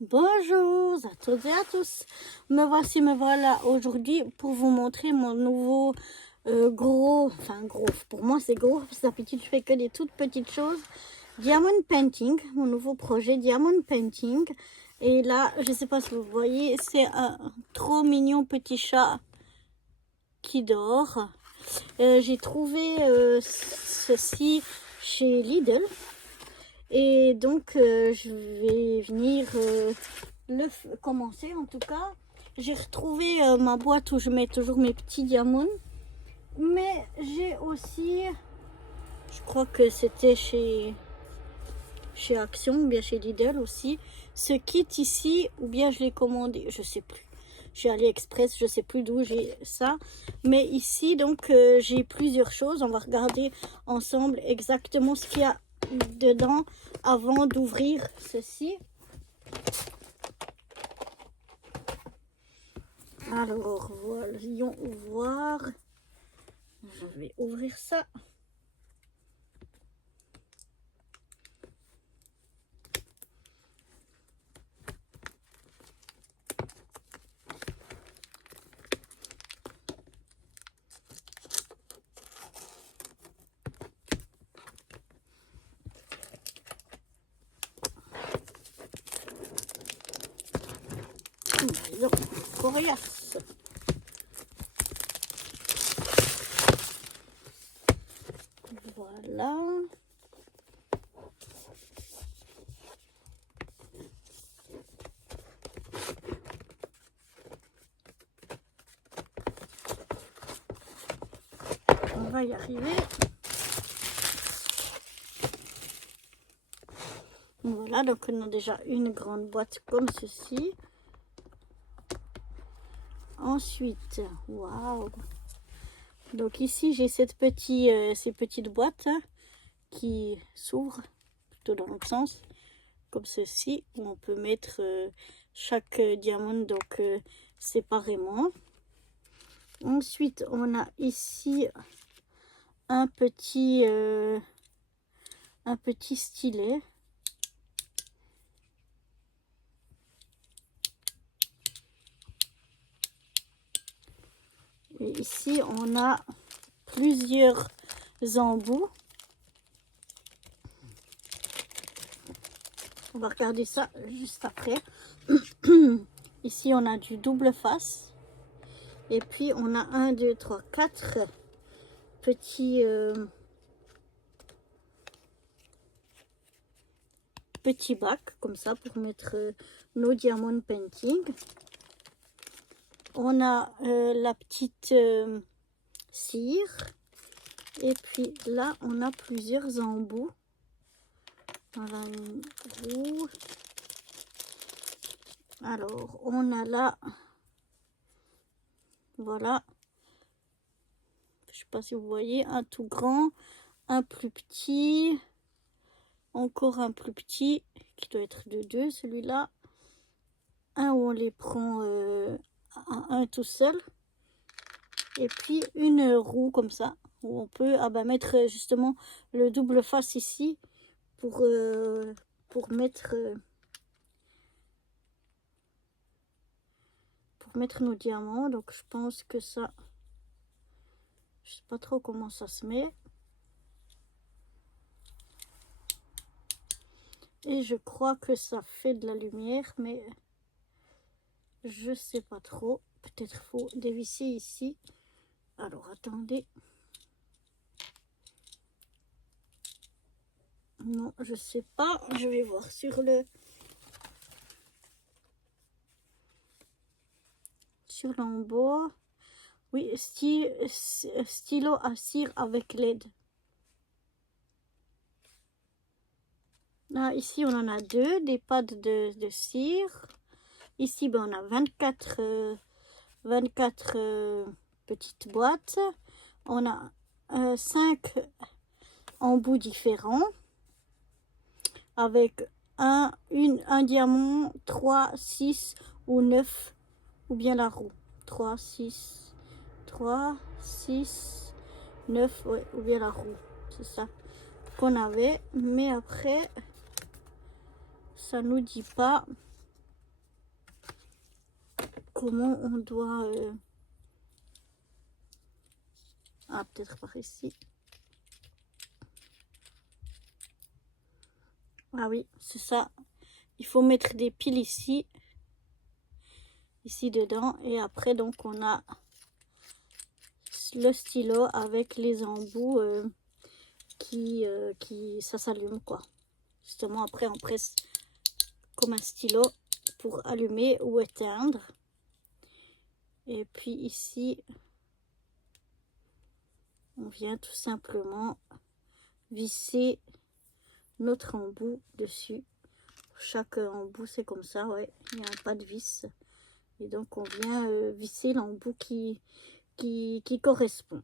Bonjour à toutes et à tous. Me voilà aujourd'hui pour vous montrer mon nouveau gros, pour moi c'est gros, parce que d'habitude je fais que des toutes petites choses. Diamond Painting, mon nouveau projet Diamond Painting. Et là, je sais pas si vous voyez, c'est un trop mignon petit chat qui dort. J'ai trouvé ceci chez Lidl. Et donc, je vais venir commencer en tout cas. J'ai retrouvé ma boîte où je mets toujours mes petits diamants. Mais j'ai aussi, je crois que c'était chez Action ou bien chez Lidl aussi, ce kit ici, ou bien je l'ai commandé, je sais plus. Chez AliExpress, je sais plus d'où j'ai ça. Mais ici, donc, j'ai plusieurs choses. On va regarder ensemble exactement ce qu'il y a dedans avant d'ouvrir ceci. Alors, voyons voir. Je vais ouvrir ça. Voyons, coriace. Voilà. On va y arriver. Voilà, donc on a déjà une grande boîte comme ceci. Ensuite, waouh! Donc ici j'ai ces petites boîtes hein, qui s'ouvrent plutôt dans l'autre sens, comme ceci, où on peut mettre chaque diamant donc séparément. Ensuite, on a ici un petit stylet. Et ici, on a plusieurs embouts. On va regarder ça juste après. Ici, on a du double face. Et puis, on a 1, 2, 3, 4 petits bacs comme ça pour mettre nos diamond painting. On a la petite cire. Et puis là, on a plusieurs embouts. Voilà une roue. Alors, on a là, voilà, je sais pas si vous voyez, un tout grand, un plus petit, encore un plus petit, qui doit être de 2, celui-là. Un où on les prend un tout seul. Et puis une roue comme ça, où on peut mettre justement le double face ici pour mettre... mettre nos diamants. Donc je pense que ça, je sais pas trop comment ça se met, et je crois que ça fait de la lumière, mais je sais pas trop. Peut-être faut dévisser ici. Alors attendez, non je sais pas, je vais voir sur l'embord. Oui, stylo à cire avec LED. Là, ici, on en a 2, des pads de cire. Ici, ben, on a 24 petites boîtes. On a 5 embouts différents avec un diamant, 3, 6 ou 9, ou bien la roue. 3, 6, 9, ouais, ou bien la roue. C'est ça qu'on avait. Mais après, ça nous dit pas. comment on doit... Ah, peut-être par ici. Ah oui, c'est ça. Il faut mettre des piles ici. Ici dedans. Et après, donc, on a le stylo avec les embouts qui ça s'allume, quoi. Justement, après, on presse comme un stylo pour allumer ou éteindre. Et puis ici, on vient tout simplement visser notre embout dessus. Chaque embout, c'est comme ça, ouais. Il n'y a pas de vis. Et donc, on vient visser l'embout qui correspond.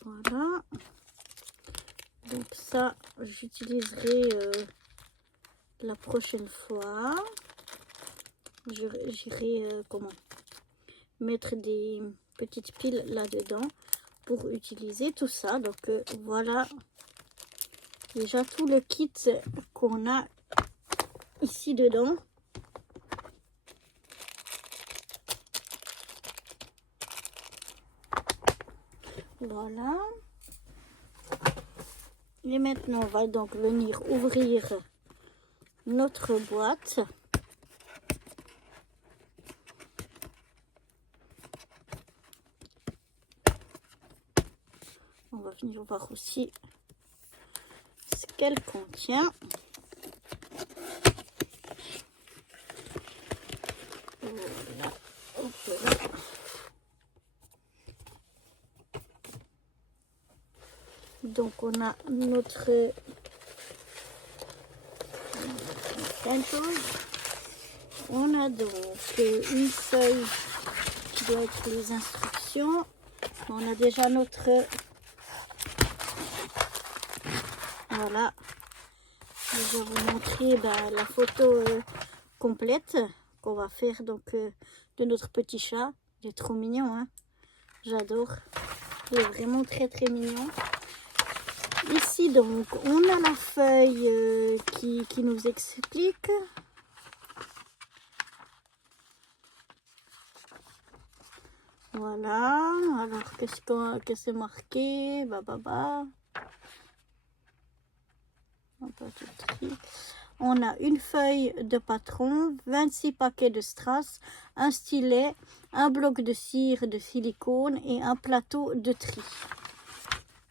Voilà. Donc ça, j'utiliserai la prochaine fois. J'irai comment mettre des petites piles là-dedans pour utiliser tout ça. Donc voilà déjà tout le kit qu'on a ici dedans. Voilà. Et maintenant, on va donc venir ouvrir notre boîte. On va venir voir aussi ce qu'elle contient. Voilà. Hop là. Donc on a notre plein de choses. On a donc une feuille qui doit être les instructions. On a déjà notre voilà. Je vais vous montrer la photo complète qu'on va faire donc de notre petit chat. Il est trop mignon, hein. J'adore. Il est vraiment très mignon. Ici donc on a la feuille qui nous explique. Voilà. Alors qu'est-ce que c'est marqué? On a une feuille de patron, 26 paquets de strass, un stylet, un bloc de cire de silicone et un plateau de tri.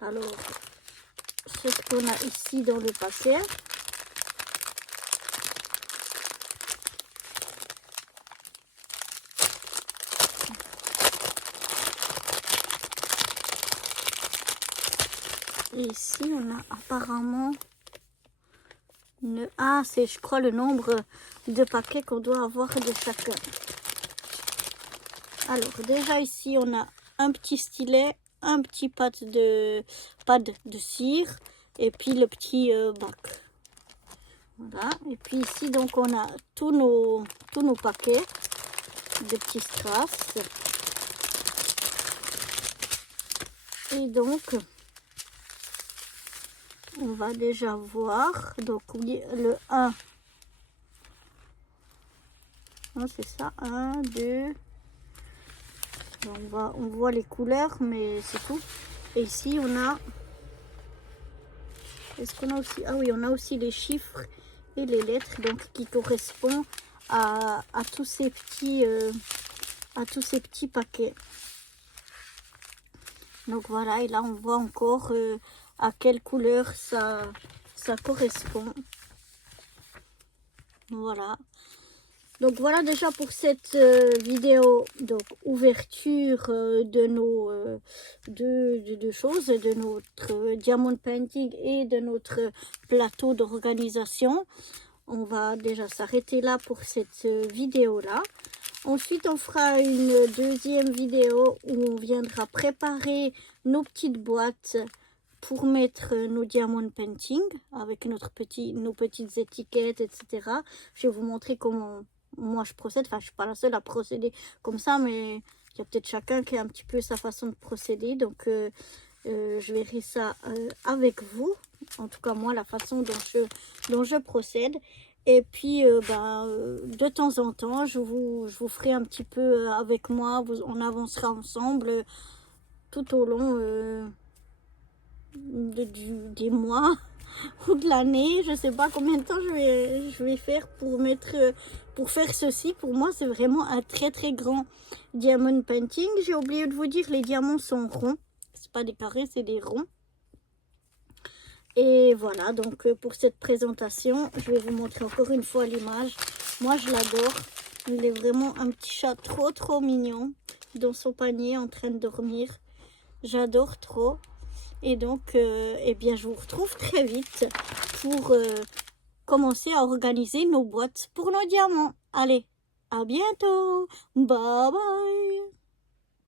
Alors, c'est ce qu'on a ici dans le paquet. Et ici, on a apparemment... c'est je crois le nombre de paquets qu'on doit avoir de chacun. Alors déjà ici on a un petit stylet, un petit pad de cire et puis le petit bac. Voilà. Et puis ici donc on a tous nos paquets de petits strass. Et donc on va déjà voir, donc oui, le 1, c'est ça, 1, 2, on voit les couleurs, mais c'est tout. Et ici, on a, est-ce qu'on a aussi, ah oui, on a aussi les chiffres et les lettres, donc qui correspondent à tous ces petits paquets. Donc voilà, et là, on voit encore à quelle couleur ça correspond. Voilà. Donc voilà déjà pour cette vidéo, donc ouverture de nos de choses, de notre diamond painting et de notre plateau d'organisation. On va déjà s'arrêter là pour cette vidéo là. Ensuite on fera une deuxième vidéo où on viendra préparer nos petites boîtes pour mettre nos diamond painting avec nos petites étiquettes, etc. Je vais vous montrer comment moi je procède. Enfin, je suis pas la seule à procéder comme ça, mais il y a peut-être chacun qui a un petit peu sa façon de procéder. Donc je verrai ça avec vous. En tout cas moi, la façon dont je procède. Et puis, de temps en temps, je vous ferai un petit peu avec moi. On avancera ensemble tout au long des mois ou de l'année. Je sais pas combien de temps je vais faire pour faire ceci. Pour moi, c'est vraiment un très très grand diamond painting. J'ai oublié de vous dire, les diamants sont ronds. C'est pas des carrés, c'est des ronds. Et voilà, donc pour cette présentation, je vais vous montrer encore une fois l'image. Moi, je l'adore. Il est vraiment un petit chat trop trop mignon dans son panier en train de dormir. J'adore trop. Et donc, eh bien, je vous retrouve très vite pour commencer à organiser nos boîtes pour nos diamants. Allez, à bientôt. Bye bye.